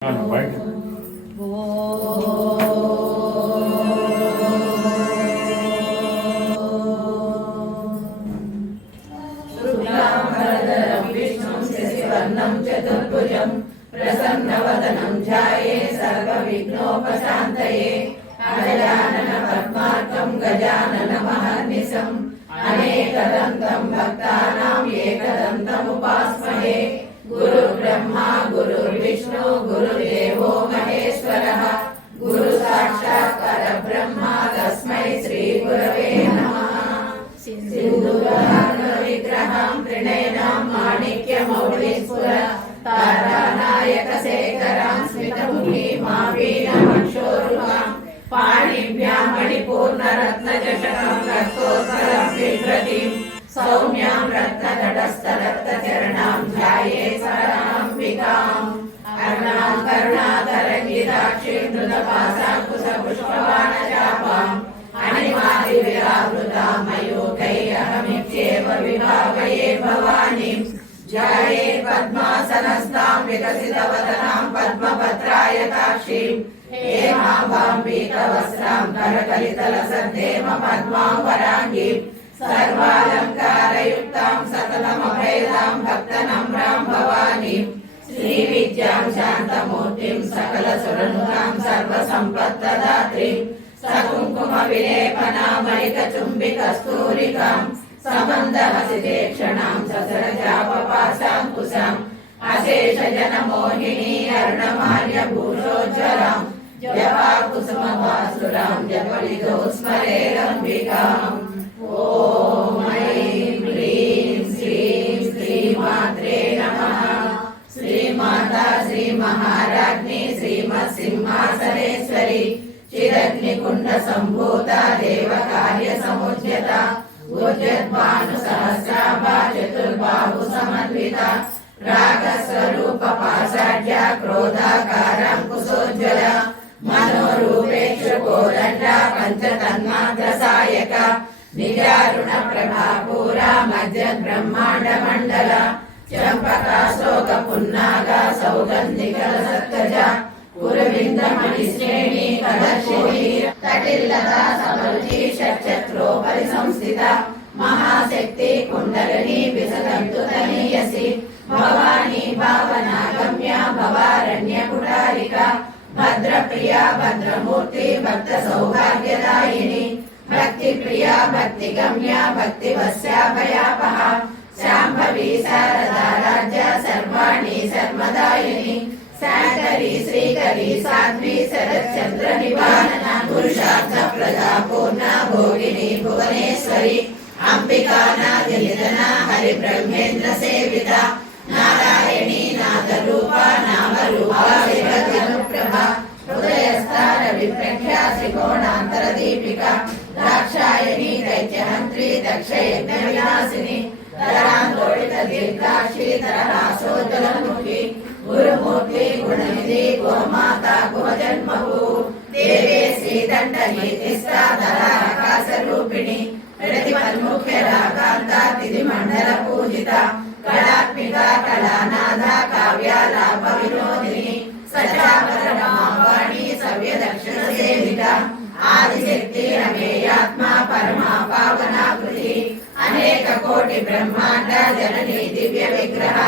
चतुर्भुजं प्रसन्नवदनं ध्याये सर्वविघ्नोपशान्तये अगजानन पद्मार्कं गजाननमहर्निशम् अनेकदन्तं भक्तानां एकदन्तमुपास्महे। गुरुर्ब्रह्मा गुरुर्विष्णु गुरुदेवो महेश्वरः गुरुसाक्षात् परब्रह्मा तस्मै श्रीगुरवे नमः। सिन्दूरविग्रहं त्रिनयनं माणिक्यमौलिस्फुर तारानायकशेखरां स्मितमुखीमावीनमक्षोरुहां पाणिभ्यां मणिपूर्णरत्नचषकं रक्तोत्पलं बिभ्रतीं सौम्यां रत्नतटस्थरक्तचरणां ध्याये सरणाम्बिकाम्। अर्णां करुणातरङ्गिताक्षीं धृतपाशाकुशपुष्पबाणचापाम् अणिमादिविरावृतां मयूखैरहमित्येव विभावये भवानीं। ध्याये पद्मासनस्थां विकसितवदनां पद्मपत्रायताक्षीं हेमाम्बीतवस्त्रां करकलितलसद्धेम पद्मां वराङ्गीं सर्वालङ्कारयुक्तां सततमभयदां भक्तनम्रां भवानीं। श्रीविद्यां शान्तमूर्तिं सकलसुरनुतां सर्वसम्पत्प्रदात्रीं सकुङ्कुमविलेपनामलिकचुम्बिकस्तूरिकां समन्दहसितेक्षणां ससरजापपाशाङ्कुशाम् अशेषजनमोहिनी अर्णमाल्यभूषोज्ज्वलां जपाकुसुमभासुरां जपलितो स्मरेरम्बिकाम्। ॐ ऐं ह्रीं श्रीं श्रीमात्रे नमः। श्रीमाता श्रीमहाराज्ञी श्रीमत्सिंहासनेश्वरी चिदग्निकुण्डसम्भूता देवकार्यसमुज्यता ऊर्जद्भानुसहस्राभा चतुर्बाहुसमन्विता रागस्वरूपपाषाढ्या क्रोधाकाराङ्कुशोज्ज्वला मनोरूपेक्षुकोदण्डा पञ्चतन्मात्रसायका निजारुणप्रभापूरा मध्यब्रह्माण्डमण्डला चम्पकाशोकपुन्नागा सौगन्धिकलसत्कजा पुरविन्दमणिश्रेणी कलर्षिणी तटिल्लता समरुचि षट्चक्रोपरि संस्थिता महाशक्ति कुण्डलिनी विसदन्तुतनीयसी भवानी भावनागम्या भवारण्यकुटारिका भद्रप्रिया भद्रमूर्ति भक्तसौभाग्यदायिनी भक्तिप्रिया भक्तिगम्या भक्तिवस्या भयापहा शाम्भवी शारदा राज्या सर्वाणि सर्वदायिनी शाकरी श्रीकरी साध्वी शरच्चंद्र निवारणा पुरुषार्थ प्रदा पूर्णा भोगिनी भुवनेश्वरी अंबिका नादिनिधना हरिब्रह्मेन्द्र सेविता नारायणी नादरूपा नामरूपा विभक्तिप्रभा हृदयस्था विप्रख्या त्रिकोणांतर दीपिका दाक्षायणी दैत्यहंत्री दक्षयज्ञविनाशिनी तरांदोलित दीर्घाक्षी तरहासोज्ज्वलमुखी गुरुमूर्ति गुणनिधि गोमाता गुहजन्मभू देवे श्रीदण्डनीतिस्था धराकाशरूपिणी प्रतिमन्मुख्य रागान्ता तिथिमण्डल पूजिता कलात्मिका कलानादा काव्यालाप विनोदिनी सचापरमावाणी सव्यदक्षिण सेविता आदिशक्ति रमेयात्मा परमा पावनाकृति अनेक कोटि ब्रह्मांड जननी दिव्य विग्रह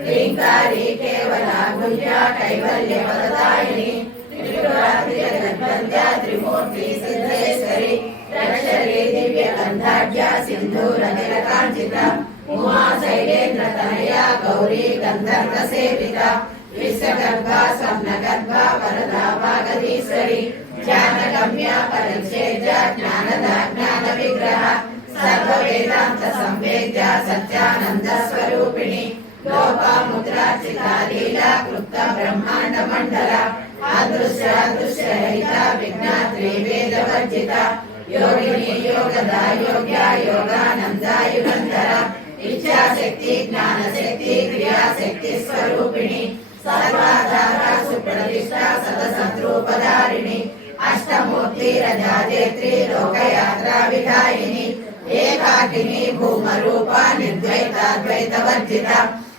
ह्रींकारी केवला गुह्या कैवल्य वरदायिनी त्रिपुरात्रिजगद्वन्द्या त्रिमूर्ति सिद्धेश्वरी रक्षरी दिव्य गंधाढ्या सिंधूर निरकांचिता उमा शैलेन्द्र तनया गौरी गंधर्व सेविता विश्वगर्भा स्वप्नगर्भा वरदा वागदीश्वरी ज्ञानगम्या परिच्छेद्या ज्ञानदा ज्ञान विग्रह सर्ववेदांत संवेद्या सत्यानंद स्वरूपिणी लोपामुद्रार्चिता लीला क्लुप्त ब्रह्मांड मंडला अदृश्य रहिता विज्ञात्री वेदवर्जिता योगिनी योगदा योग्या योगानंदा युगंधरा इच्छा शक्ति ज्ञान शक्ति क्रिया शक्ति स्वरूपिणी सर्वाधारा सुप्रतिष्ठा सतशत्रुपधारिणी अष्टमूर्ति रजाजेत्री लोकयात्रा विधायिनी एकाकिनी भूमरूपा निर्द्वैता द्वैतवर्जिता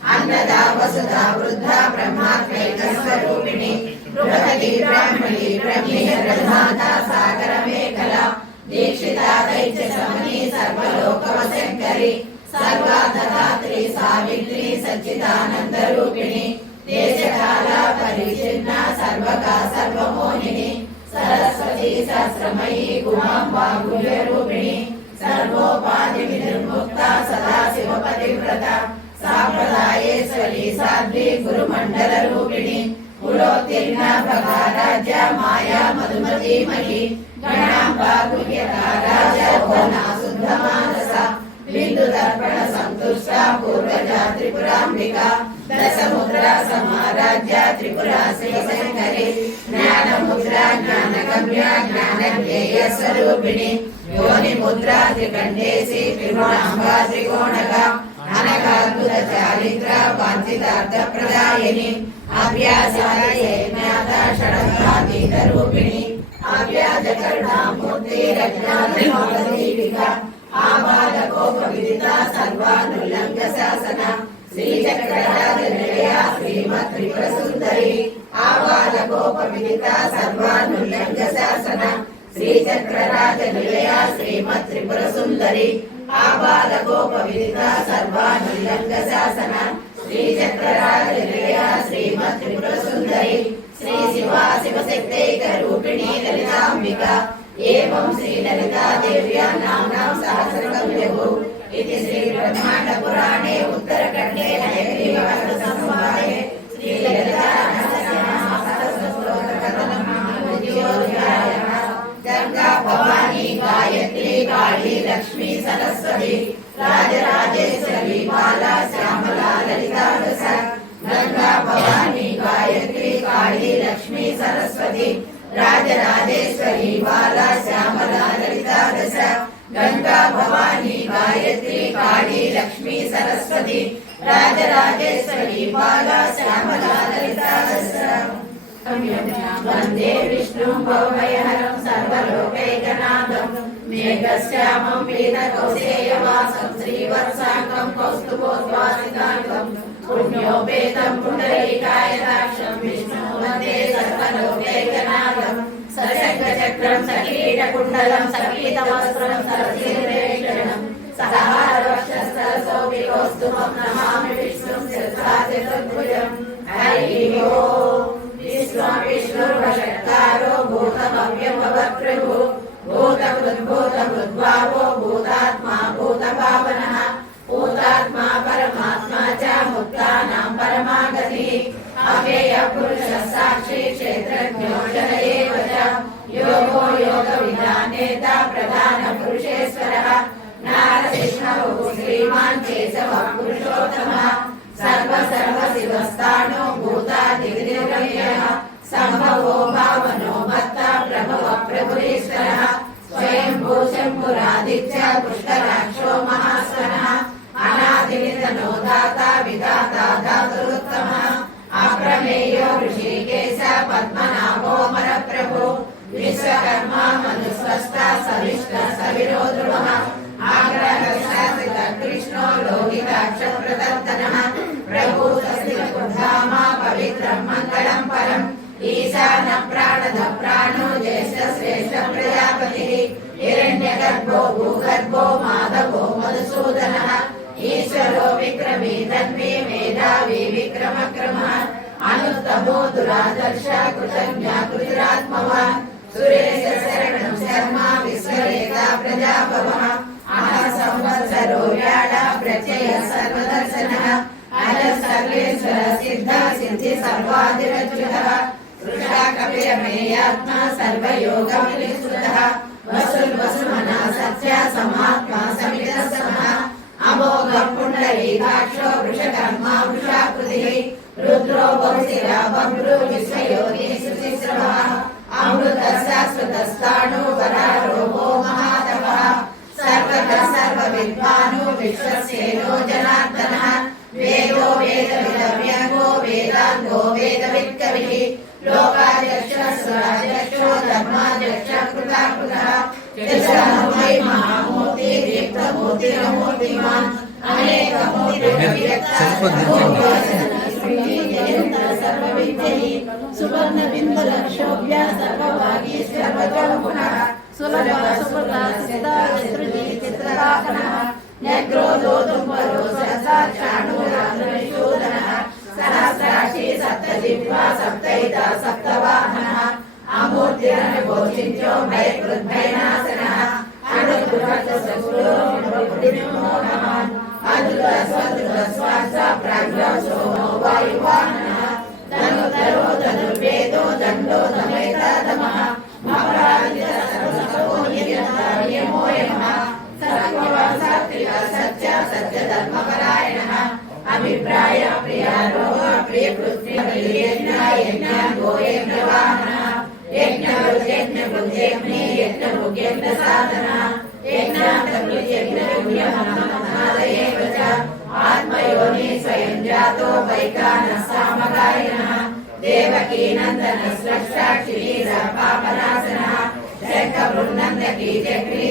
अन्नदा वसुधा वृद्धा ब्रह्मात्मैकस्वरूपिणी बृहती ब्राह्मणी ब्रह्मीरमाता सागरमेखला दीक्षिता दैत्य समनी सर्वलोकवशङ्करी सर्वाधात्री सावित्री सच्चिदानंद रूपिणी देशकाला परिचिन्ना सर्वका सर्वमोहिनी सरस्वती सहस्रमयी गुणांबा गुह्य रूपिणी सर्वोपाधि विनिर्मुक्ता सदा शिवपतिव्रता सांप्रदायेश्वरी साध्वी गुरुमंडल रूपिणी कुलोत्तीर्णा भगाराज्या माया मधुमती मही गणांबा गुह्यका राजा भुवना शुद्धमानसा बिंदु दर्पण संतुष्टा पूर्वजा त्रिपुरांबिका दशमुद्रा समाराज्या त्रिपुरा शिवशंकरी ज्ञान मुद्रा ज्ञान गम्या ज्ञानज्ञेय स्वरूपिणी योनि मुद्रा त्रिकंडेशी त्रिगुणांबा त्रिकोणगा अनगाद्भुत चारित्रा वांछितार्थ प्रदायिनी अभ्यासालये ज्ञाता षडङ्गातीत रूपिणी अव्याज करुणामूर्ति रत्नादीपिका आबालकोपविदिता सर्वानुल्लङ्घ शासना श्रीचक्रराजनिलया श्रीमत् त्रिपुरसुन्दरी आबालकोपविदिता सर्वानुल्लङ्घ शासना श्रीचक्रराजनिलया श्रीमत् त्रिपुरसुन्दरी आबालकोपविदिता सर्वानुल्लङ्घ शासना श्रीचक्रराजनिलया श्रीमत् त्रिपुरसुन्दरी श्री शिवा शिवशक्तैक रूपिणी ललितांबिका एवं श्री ललिता देव्या नाम्नां सहस्रकं विभुः इति श्री ब्रह्मांड पुराणे उत्तरखंडे हयग्रीव संवादे श्री ललिता गंगा भवानी गायत्री काली लक्ष्मी सरस्वती राजराजेश्वरी बाला श्यामला ललिता दश गंगा भवानी गायत्री काली लक्ष्मी सरस्वती राजराजेश्वरी बाला श्यामला ललिता दश गंगा भवानी गायत्री काली लक्ष्मी सरस्वती राजराजेश्वरी बाला श्यामला ललिता दश वंदे विष्णुं भवभयहरं सर्वलोकैकनाथं मेघश्यामं पीतकौसेयवासं श्रीवत्साङ्गं कौस्तुभोद्वासिताङ्गं पुण्योपेतं पुण्डरीकायताक्षं विष्णुं वन्दे सर्वलोकैकनाथं सशङ्खचक्रं सकिरीटकुण्डलं सपीतवस्त्रं सरसीर्वेषणं सहहारवक्षस्थलशोभि कौस्तुभं नमामि विष्णुं शिरसाचतुर्भुजं हरिः ओम् विष्णुर्वषट्कारो भूतभव्यभवत्प्रभु भूतकृद्भूतकृद्भावो भूतात्मा भूतभावनः भूतात्मा परमात्मा च मुक्तानां परमागतिः अव्ययः पुरुषः साक्षी क्षेत्रज्ञो जन एव च योगो योगविदानेता प्रधानपुरुषेश्वरः नारसिंहः श्रीमान् केशवः पुरुषोत्तमः सर्वशिवस्थानो भूतादिग्निर्गम्यः संभवो भावनो भक्ता प्रभवः प्रभुरीश्वरः स्वयंभू शम्भुरादित्य पुष्कराक्षो महास्वनः अनादिनिधनो दाता विधाता धातुरुत्तमः अप्रमेयो ऋषिकेश पद्मनाभो मरप्रभु विश्वकर्मा मनुस्वस्ता सविष्ट सविरो ध्रुवः आग्रहशासित कृष्णो लोहिताक्ष प्रदत्तनः प्रभु सस्तिधामा पवित्रं मङ्गलं परम् ईशान प्राणद प्राणो ज्येष्ठ श्रेष्ठ प्रजापतिः हिरण्यगर्भो भूगर्भो माधवो मधुसूदनः ईश्वरो विक्रमी धन्वी मेधावी विक्रमक्रमः अनुत्तमो दुरादर्श कृतज्ञ कृतिरात्मवान् सुरेश शरणं शर्मा विश्वरेता प्रजाभवः अहं संवत्सरो व्याडा प्रत्यय सर्वदर्शनः अजः सर्वेश्वर सिद्ध सिद्धि सर्वाधिरच्युतः वृषा कपिरमेयात्मा सर्वयोगविनिश्रुतः वसुर्वसुमना सत्य समात्मा समितः समः अमोघ पुण्डरीकाक्षो वृषकर्मा वृषाकृतिः रुद्रो बहुशिरा बभ्रू विश्वयोगी शुचिश्रवः अमृत शाश्वतस्थाणु वरारोहो महातपः सर्वतः सर्वविद्वानो विश्वसेनो जनार्दनः वेदो वेदविदव्यङ्गो वेदाङ्गो वेदवित्कविः लोकाध्यक्षो धर्माध्यक्ष कृताकृतः चतुर्मुखी महामूर्ति दीप्तमूर्तिरमूर्तिमान् సువర్ణ బిందు లక్షోభ్య సర్వవాగీ సర్వజోముఖ సులభ సుభృత సిద్ధ విస్తృతి చిత్రలాఖన న్యగ్రోధో దుంబరో సహసా చాణూరానుశోధన సహస్రాక్షి సప్తజిహ్వా సప్తైత సప్తవాహన అమూర్తిరనుభోషించో భయకృద్భయనాశన అణుకృత సకులో నిర్మోహమాన్ అద్భుత స్వద్భుత శ్వాస ప్రాజ్ఞో వాయువాహన ధనుధరో ధనుర్వేదో దండో దమైతాదమః మహారాజిత సర్వసమో నియమో యమః సత్యవాన్ సాత్విక సత్య సత్య ధర్మపరాయణః అభిప్రాయ ప్రియ రోగ ప్రియ పృథ్వీ యజ్ఞ యజ్ఞ గోయజ్ఞ వాహనః యజ్ఞ యజ్ఞ యజ్ఞ యజ్ఞ సాధన యజ్ఞ యజ్ఞ యజ్ఞ ఆత్మయోని స్వయం జాతో వైకాన సామగాయన దేవకీ నందన స్రష్టాక్షి పాపనాశన శంఖ బృందందకి చక్రీ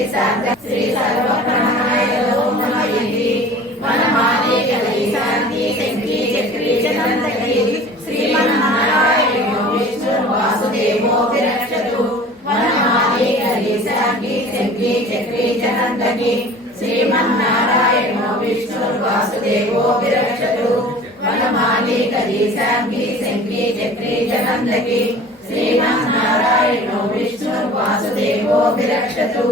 శ్రీ సర్వప్రణాయో మహి మనమాని శాంతి శంఖి చక్రీ జనందకి శ్రీమన్నారాయణో విష్ణు వాసుదేవో విరక్షతు మనమాని శాంతి శంఖి చక్రీ జనందకి శ్రీమన్నారాయణో విష్ణు వాసుదేవో విరక్షతు వనమాలి కరి శాంగి శంఖి చక్రీ జనందకి శ్రీమన్నారాయణో విష్ణు వాసుదేవో విరక్షతు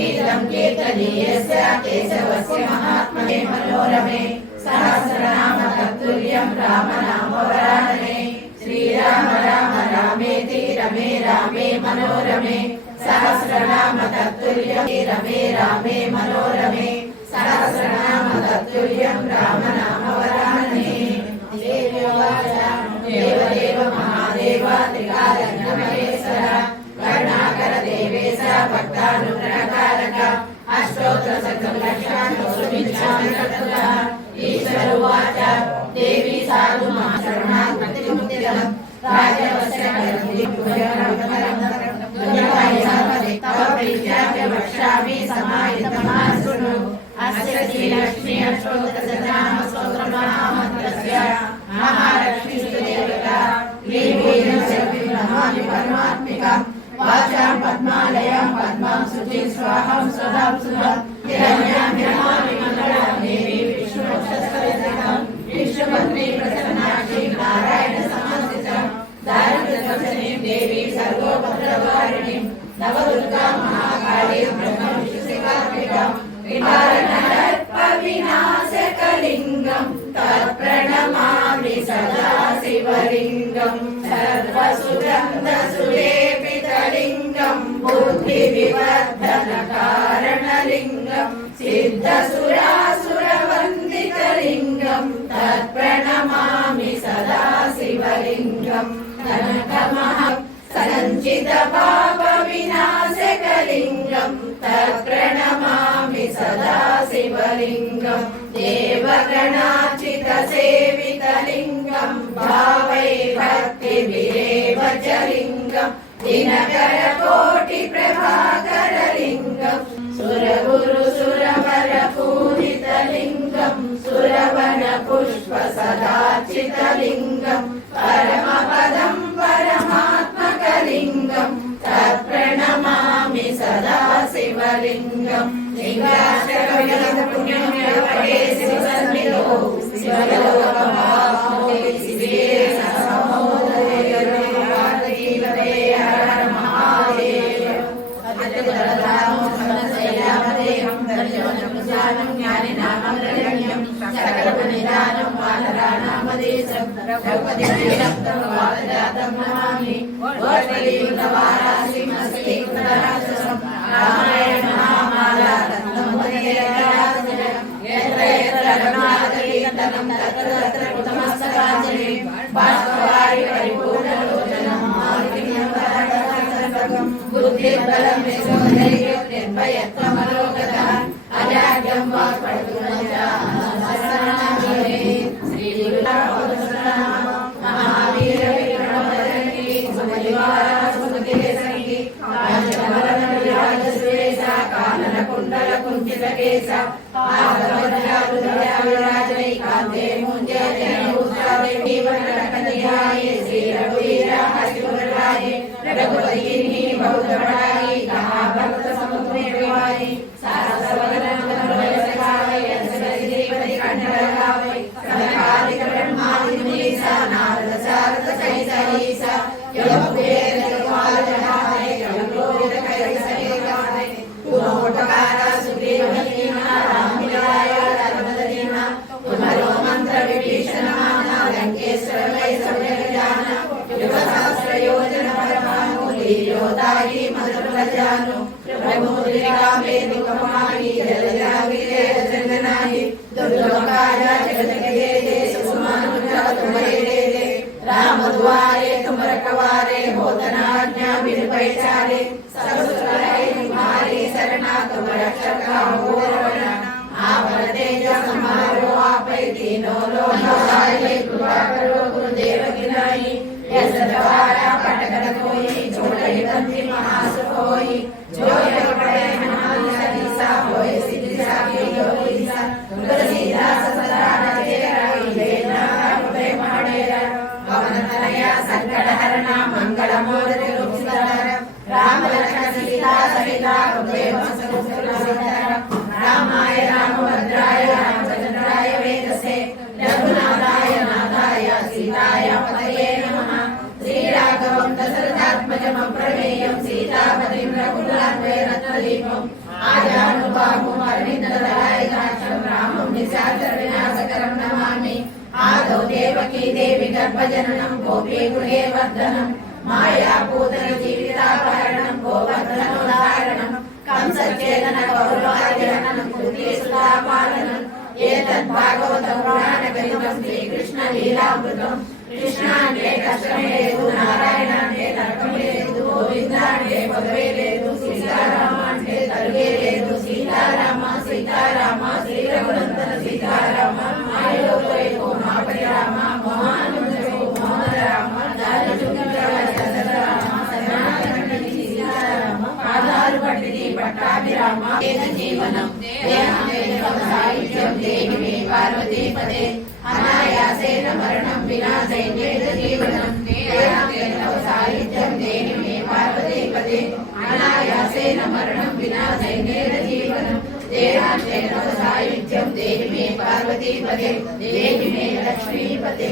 ఇదం కీర్తనీయస్య కేశవస్య మహాత్మనే మనోరమే సహస్రనామ తత్తుల్యం రామనామవరాననే శ్రీరామ రామ రామేతి రమే రామే మనోరమే సహస్రనామ తత్తుల్యం రమే రామే మనోరమే సహస్రనామ తత్తుల్యం రామనామవరాననే దేవదేవ మహాదేవ త్రికాలజ్ఞ మహేశ్వర కరుణాకర దేవేశ భక్తానుగ్రహకారక అష్టోత్తర శతలక్షాన్ని ఈశ్వరువాచ దేవి సాధు శరణాగతిముక్తిదం రాజవస్య వక్ష్యామి సమాహితమాశృణు అస్య శ్రీలక్ష్మీ అష్టోత్తరశతనామ స్తోత్రమహామంత్రస్య మహాలక్ష్మీ దేవతా బ్రహ్మాది పరమాత్మికం వాచాం పద్మాలయం పద్మాం శుచిం స్వాహం స్వధాం శుభం హిరణ్యాం హిరణామి మంగళం దేవి విష్ణుపక్షస్థితం విష్ణుపత్ని ప్రసన్నాక్షి నారాయణ సమాశ్రితం దారిద్ర్యసంసనీం దేవి సర్వోపద్రవారిణీం నవదుర్గా మహాకాళీ బ్రహ్మ విష్ణుశిఖాత్మికం వినాశకలింగం తత్ప్రణమామి సదా శివలింగం సర్వసుగంధసులేపితలింగం బుద్ధి వివర్ధన కారణలింగం సిద్ధసురాసురవందితలింగం తత్ప్రణమామి సదా శివలింగం కనకమహం సంచిత పాప వినాశకలింగం తత్ప్రణమామి సదా శివలింగం దేవగణార్చిత సేవితలింగం భావై భక్తి విరేవ చ లింగం దినకర కోటి ప్రభాకరలింగం సురగురు సురవర పూజితలింగం సురవన పుష్ప సదార్చితలింగం పరమపదం పరమాత్మకలింగం తత్ప్రణమామి సదా శివలింగం లింగాష్టకవిద పుణ్యం పడే శివసన్నిధో శివలోకమామో శివే సహమోదయో పార్వతీపదే హర మహాదేవ అత్యుదరదామో సమస్తైలామదేవం దర్శనం జ్ఞానినామగ్రగణ్యం సకలగుణనిదానం వానరాణామదేశం ద్రౌపదీ రక్తం వాదజాతం నమామి వర్షలీకృతవారాశిం అస్లీకృతరాక్షసం రామాయణ మహామాలా రత్నం వదేరాజనం యత్ర యత్ర రఘునాథకీర్తనం తత్ర తత్ర కృతమస్తకాంజలి బాష్పవారి పరిపూర్ణలోచనం మారుతిం వరదసర్వం బుద్ధిర్బలం యశోధైర్యం నిర్భయత్వమలోకత అజాడ్యం వాక్పటుమజ సహస్రనామే శ్రీ గురునామ మహావీర విక్రమధరణి సుమలివార సుమకేసరి కాంచనవరణ విరాజ శ్వేత కానన కుండల కుంచిత शिवकेश आगमनराजैकान्ते मुञ्जे जनूत्सादे जीवनकन्याये श्री रघुवीर हरिवरराये रघुपति कीर्ति बहुत बड़ाई कहा भक्त समुद्र विवाही सारा सवगन सखावे श्रीपति कंठ लगावे सनकादिक ब्रह्मादि मुनीसा नारद सारद सहित ईसा यम कुबेर जगपाल जहारे यम लोक कई सहे गावे पुनोटकारा सुग्रीव हीना राम मिलाया धर्मदीना तुम्हारो मंत्र विभीषण माना लंकेश्वर वै सब जग जाना युग सहस्र योजन परमाणु लीलोदाई मधुर जानु प्रभुद्रिका में दुखमाही जल जागिरे जंगनाही दुर्गमकाया जगत के देश सुमन तुम्हारे दे राम द्वारे तुम रखवारे होतना आज्ञा बिन पैचारे सब सुराई तुम्हारी शरणा तुम रक्षक हो रवना आवल तेज समारो आपै तीनों लोक आए कृपा करो गुरुदेव की नाई यस द्वारा पटकन कोई छोड़ई बंदी महासुख होई जो एक पड़े हनुमान चालीसा होए सिद्धि साखी योगीसा तुलसीदा ससराना तेरा लेना अपने माडेरा पवन तनया संकट हरना मंगल मूर्ति रूप सुंदर राम लक्ष्मण सीता सहिता देव सुंदर रामाय रामभद्राय रामचंद्राय वेदसे रघुनाथाय नाथाय सीताय पतये नमः श्री राघवं दशरथात्मजं प्रमेयं सीतापतिं रघुनाथाय रत्नदीपम् आजानुबाहुम् अरविन्ददलायताक्षं रामं निशाचर विनाशकरं नमामि आदौ देवकी देवी गर्भजननं गोपी गृहे वर्धनं मायापूतन जीवितापहरणं गोवर्धनोद्धारणं कंसच्छेदन कौरवादिहरणं कुन्तीसुतापालनं एतद्भागवतं पुराणकथितं श्रीकृष्णलीलामृतं कृष्णान्ते कष्टमे हेतु नारायणान्ते तर्कमे हेतु गोविन्दान्ते पदवे हेतु सीतारामान्ते तर्के हेतु सीताराम सीताराम श्रीरघुनन्दन सीताराम मायोगो मापरिराम मोहानुजो मोहन राम दानजुगराम सनातन सीताराम आधार पट्टिदी पट्टाभिराम जीवनम साहित्यम देहि मे पार्वती पदे अनायासेन मरणं विना दैन्येन जीवनं साहित्यं देहि मे पार्वती पदे अनायासेन मरणं विना दैन्येन जीवनं साहित्यं देहि मे पार्वती पदे देहि मे लक्ष्मी पदे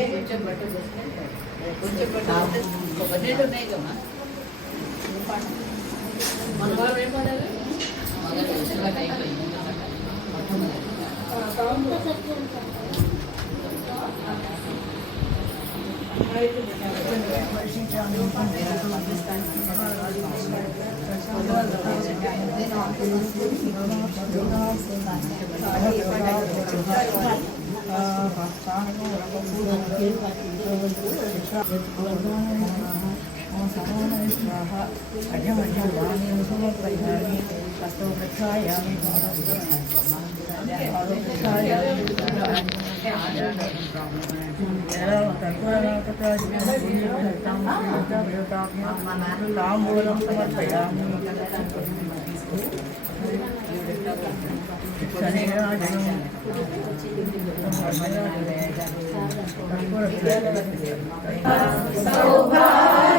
ताम्बूलं समर्पयामि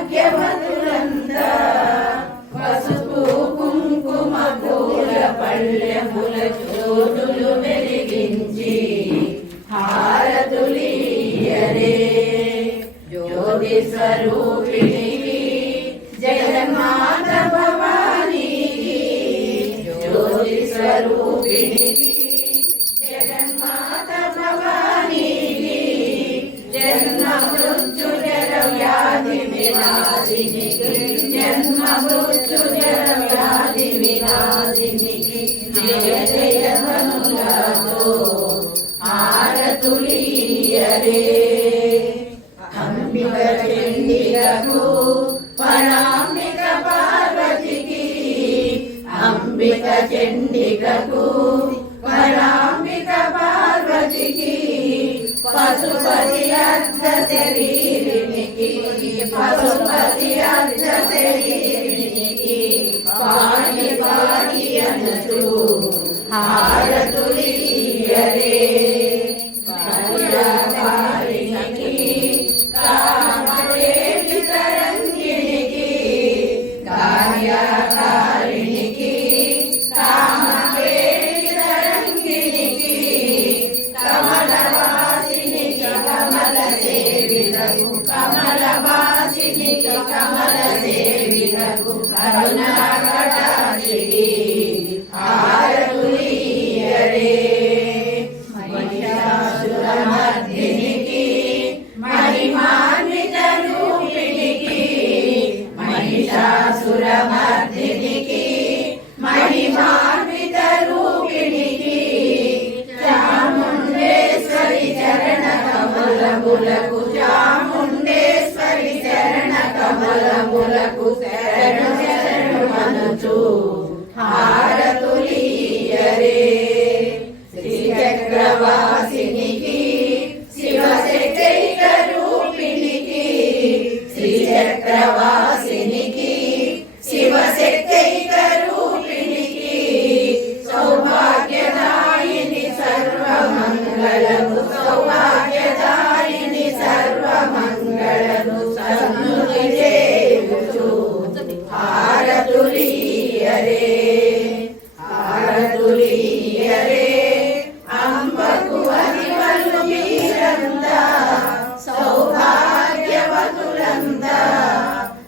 సౌభాగ్యవతులంద పసుపు కుంకుమ పూల పళ్ళెముల జ్యోతులు వెలిగించి హారతులీయరే జ్యోతి స్వరూపిణికి జగన్మాత భవానీకి జ్యోతి స్వరూపిణికి జగన్మాత భవానీకి జన్మ మృత్యు జర వ్యాధి వినాశినికి జన్మ మృత్యు జర వ్యాధి వినాశినికి జయ జయ ధనులతో ఆరతులీయరే అంబిక చండికకు పరాంబిక పార్వతికి అంబిక చండికకు పరాంబిక పార్వతికి పశుపతి అర్ధ శరీరినికి పశుపతి అర్ధ శరీరినికి పాడి పాడి అనుచు హారతులీయరే కార్యకారిణికి కామకేళి తరంగిణికి కార్యకారిణికి కామకేళి తరంగిణికి కమలవాసినికి కమల సేవిలకు కమలవాసినికి కమల సేవిలకు కరుణాకటాక్షికి హారతులీయరే మహిషాసురమర్దినికి మహిమాన్విత రూపిణికి మహిషాసురమర్దినికి మహిమాన్విత రూపిణికి చాముండేశ్వరి చరణ కమలములకు చాముండేశ్వరి చరణ కమలములకు శరణు శరణు అనుచు హారతులీయరే శ్రీచక్రవాసినికి శివశక్తైక రూపిణికి శ్రీచక్రవాసినికి శివశక్తైక రూపిణికి సౌభాగ్యదాయిని సర్వమంగళము సౌభాగ్యదాయిని సర్వమంగళము సన్నుతి చేయుచు హారతులీయరే హారతులీయరే అంబకు అనివలు మీరంతా సౌభాగ్యవతులంతా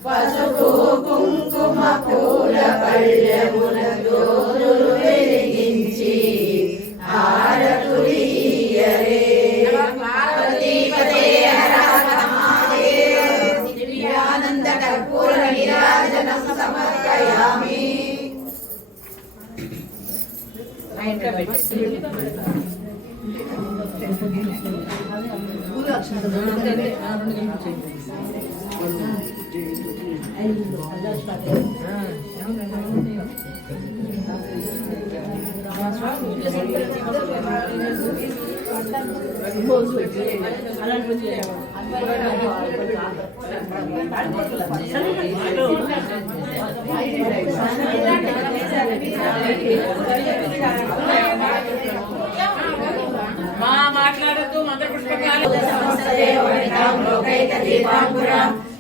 పసుపు కుంకుమ పూల పళ్ళెముల జ్యోతులు వెలిగించి హారతులీయరే పార్వతీపతే హర మహాదేవ దివ్యానంద కర్పూర నీరాజనం సమర్పయామి. మాట్లాడుతూ మంత్ర పుష్పకాలు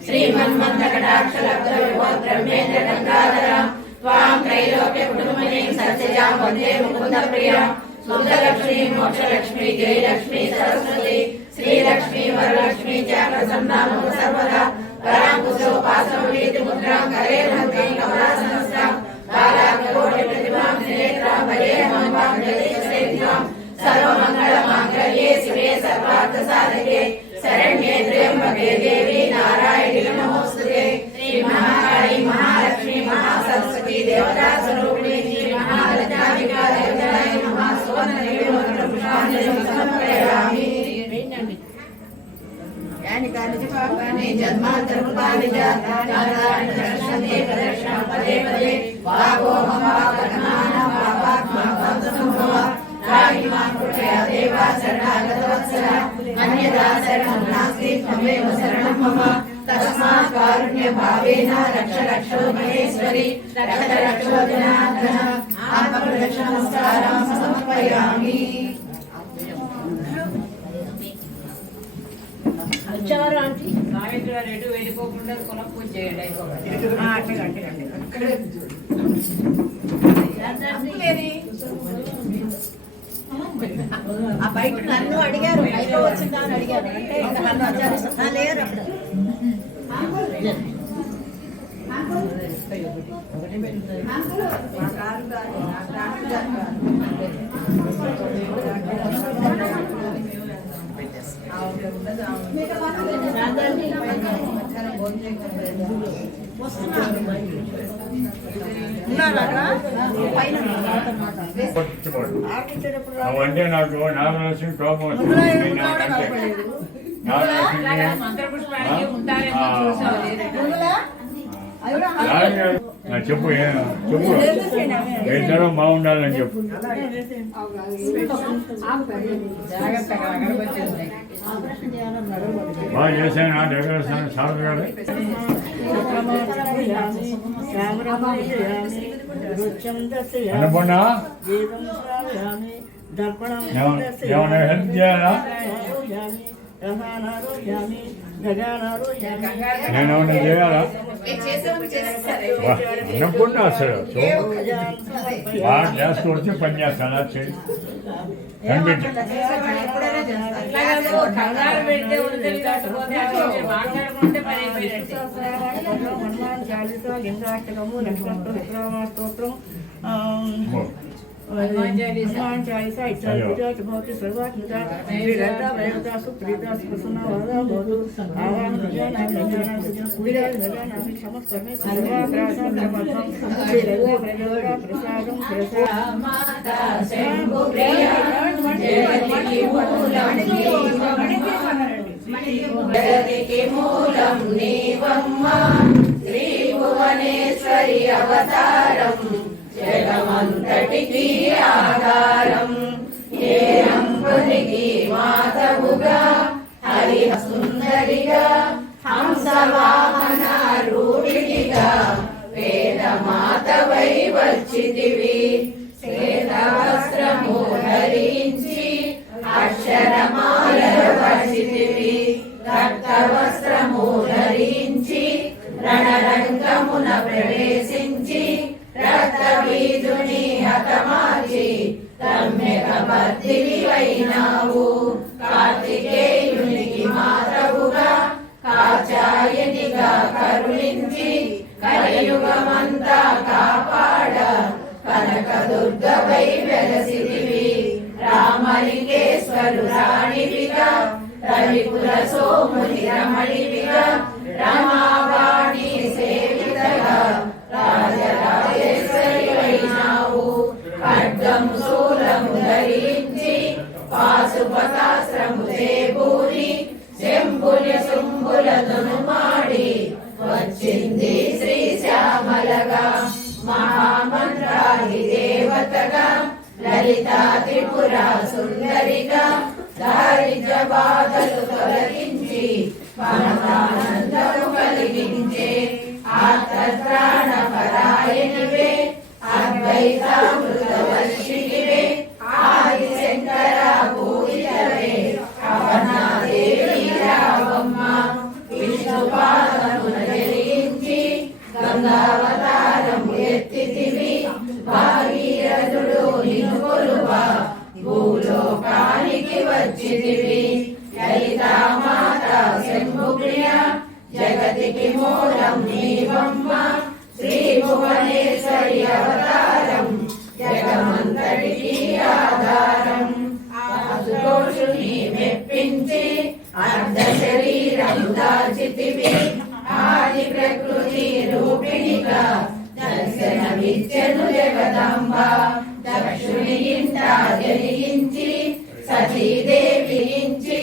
శ్రీమన్మందకటాక్షలబ్ధవిభోద్రమేంద్ర గంగాధరం త్వాం త్రైలోక్య కుటుంబినీం సత్యజాం వందే ముకుంద ప్రియాం సుందరలక్ష్మీ మోక్షలక్ష్మీ జయలక్ష్మీ సరస్వతి శ్రీలక్ష్మీ వరలక్ష్మీ చ ప్రసన్నాము సర్వదా వరాం కుశోపాసం వీతి ముద్రాం కరే రంగం కమలాసనస్థాం బాలాకోటి ప్రతిమాం త్రినేత్రాం భజేహం వాం జగదీశ్వరేభ్యాం సర్వమంగళ మాంగళ్యే శివే సర్వార్థ సాధకే శరణ్యే త్ర్యంబకే దేవి నారాయణి నమోస్తుతే శ్రీ మహాకాళి మహాలక్ష్మి మహాసరస్వతి దేవతా స్వరూపిణి శ్రీ మహాలక్ష్మికా దేవతాయ నమః సువర్ణ నివేదన పుష్పాంజలిం సమర్పయామి. యాని కాని పాపాని జన్మాంతరముపాని జాతాని దర్శనే ప్రదర్శన పదే పదే వాగోహం వాగనానం పాపాత్మా భక్తసంభవ రాహిమాం కృపయా దేవా శరణాగతవత్సల అన్యదా శరణం నాస్తి త్వమేవ శరణం మమ తస్మాత్ కారుణ్య భావేన రక్ష రక్షో మహేశ్వరి రక్ష రక్షో జనార్దన ఆత్మప్రదక్షిణ నమస్కారం సమర్పయామి. వచ్చేవారు ఆంటీ సాయంత్రం రెడ్డి వెళ్ళిపోకుండా కులం పూజ చేయండి ఆ బయట నన్ను అడిగారు బయట వచ్చిందా అని అడిగారు అంటే ఇంకా నన్ను వచ్చారు లేరు అప్పుడు అవంటే నాకు నాగలక్ష్మి కోపం వస్తుంది మంత్ర పుష్పానికి ఉంటారేమో చూసావు చెప్పు చెప్పు ఇద్దరం బాగుండాలని చెప్పు. బాగా చేశాను ఆ డెకరేషన్ సార్ గారు. అనుకున్నా ఏమైనా హెల్ప్ చేయాలా? నేనేమన్నా చేయాలా? అనుకున్నా అసలు బాగా చేస్తూ వచ్చి పని చేస్తాను చేయి కనిపెట్టి మాట్లాడుకుంటే పని అయిపోయినట్టు. हनुमान चालीसा इच्छा पूजा भवति सर्वात्मता श्रीलता वैरता सुप्रीता सुप्रसन्ना वरदा भवतु आवाहन प्रजानां नजानां सजन पूजा नजानां समस्त कर्मे सर्वा प्रार्थना समर्थं श्री लता वैरता प्रसादं प्रसाद माता शंभु प्रिया जगति मूलं नीवम्मा श्री भुवनेश्वरी अवतारम् జగమంతటికి ఆధారం ఏనంబునికి మాతవుగా హరి సుందరిగా హంసవాహన రూఢిగా వేద మాతవై వచ్చితివి శ్వేత వస్త్రము ధరించి అక్షరమాల వర్షితివి రక్త వస్త్రము ధరించి రణరంగమున ప్రవేశించి రక్త బీజుని హతమార్చి రమ్యక భర్తివి అయినావు కార్తికేయునికి మాతవుగా కాచాయనిగా కరుణించి కలియుగమంతా కాపాడ కనక దుర్గవై వెలసిదివి రామలింగేశ్వరు రాణివిగా రవికుల సోముని రమణివిగా రమావాణి సేవితగా రాజరాజేశ్వరి అయినావు ఖడ్గము శూలము ధరించి పాశుపతాస్త్రము చేబూని శంభుని శుంభులతోను మాడి వచ్చింది శ్రీ శ్యామలగా మహామంత్రాది దేవతగా లలితా త్రిపుర సుందరిగా దారిద్ర్య బాధలు తొలగించి మనమానందము కలిగించే ఆత్మత్రాణ పరాయణివే అద్వైతామృతవర్షిణివే ఆది శంకర పూజితవే అవనాదేవి రావమ్మ విష్ణుపాదమున జయించి గంగావతారము ఎత్తితివి భాగీరథుడు నిన్ను కొలువా భూలోకానికి వచ్చితివి లలితామాత శంభుప్రియ జగతికి మూలం నీవమ్మ శ్రీ భువనేశ్వరి అవతారం జగమంతటికి ఆధారం ఆశుతోషుని మెప్పించి అర్ధ శరీరం దాచితివి ఆది ప్రకృతి రూపిణిగా దర్శనమిచ్చెను జగదాంబ దక్షుని ఇంట జనించి సతీదేవి నుంచి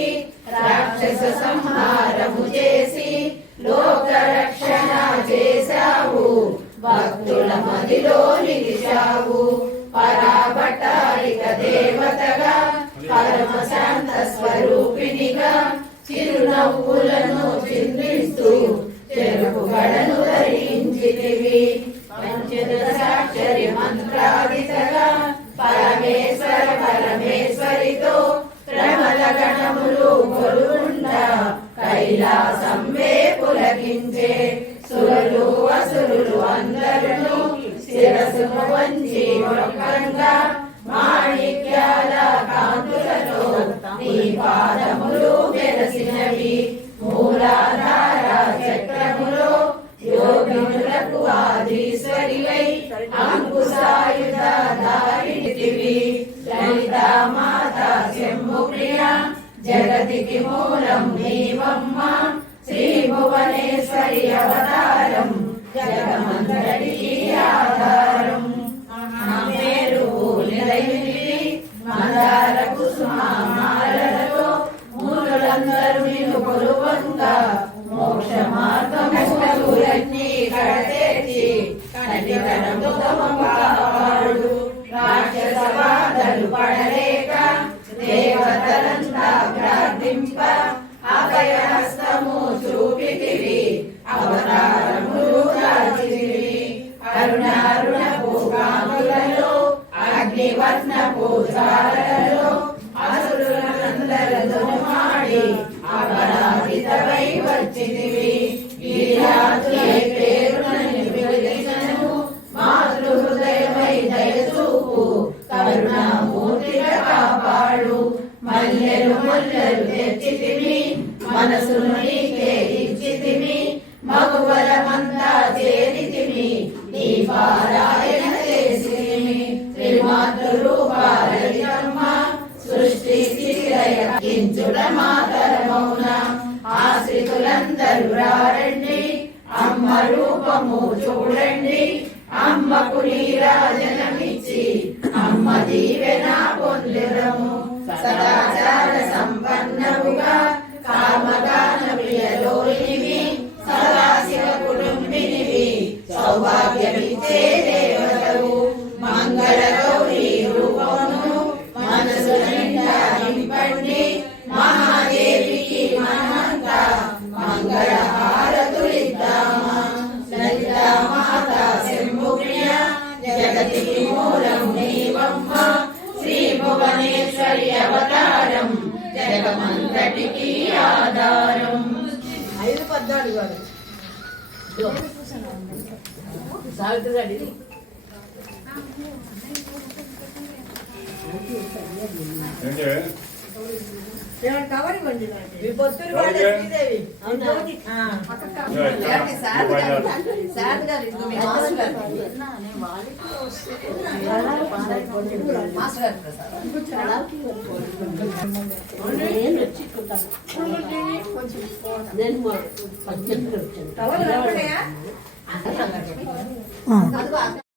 రాక్షస సంహారము చేసి లోక రక్షణ చేశావు భక్తుల మదిలో నిలిచావు పరాభటారిక దేవతగా పరమ శాంత స్వరూపిణిగా చిరునవ్వులను చిందిస్తూ చెరుకు గడను ధరించితివి పంచదశాక్షరి మంత్రాదితగా పరమేశ్వర పరమేశ్వరితో ప్రమల గణములు కొలువుండా కైలాసం పులకించే సురులు అసురులు అందరును శిరసును వంచి మొక్కంగా మాణిక్యాల కాంతులతో నీ పాదములు మెరసినవి మూలాధార చక్రములో యోగినులకు ఆదీశ్వరివై అంకుశాయుధ ధారిణివి లలితామాత శంభుప్రియ జగతికి మూలం నీవమ్మ శ్రీ భువనేశ్వరి అవతారం జగమంతటికి ఆధారం మేరు నిలయునివి మందార కుసుమాలతో మూలులందరూ నిన్ను కొలువంగా మోక్ష మార్గములన్నీ కడతేర్చి కనికరము కాపాడు రాక్షస బాధలు పడలేక దేవతలంతా ప్రార్థింప అభయహస్తము చూపితివి అవతారములు దాచితివి అరుణారుణపు కాంతులలో అగ్నివర్ణపు జ్వాలలలో అసురులందరూ మాడి అపరాజితమై వచ్చితివి వీరాజులై పేరునని పిలిచినను మాతృహృదయమై దయచూపు కరుణామూర్తిగా కాపాడు మల్లెలు ముల్లెలు తెచ్చితివి మనసును నీకే ఇచ్చితివి మగువలమంతా చేరితివి నీ పారాయణ చేసితివి త్రిమాతృరూపాలయమ్మ సృష్టి స్థితిలయించుట మాతరమౌన ఆశ్రితులందరూ రారండి అమ్మ రూపము చూడండి అమ్మకు నీరాజనమిచ్చి అమ్మ దీవెన పొందెదము సదాచార సంపన్నముగా కామగాన ప్రియలోనివి సదాశివ కుటుంబినివి సౌభాగ్యమిచ్చే దేవతవు మంగళ గౌరీ రూపమును మనసు నిండా నింపండి మహాదేవికి మనమంతా మంగళ హారతులిద్దామా లలితా మాత శంభుప్రియ జగతికి మూలం నీవమ్మ శ్రీ భువనేశ్వరి అవతారం జగమంతటికి ఆధారం 5-14 గారు సావిత్రి గారి ఏంటి ఏమైనా కవర్ ఇవ్వండి మీ పొత్తులు కూడా శ్రీదేవి సార్ గారు ఇదిగో మీ మాస్టర్ గారు మాస్టర్ గారు ప్రసాద్ కవర్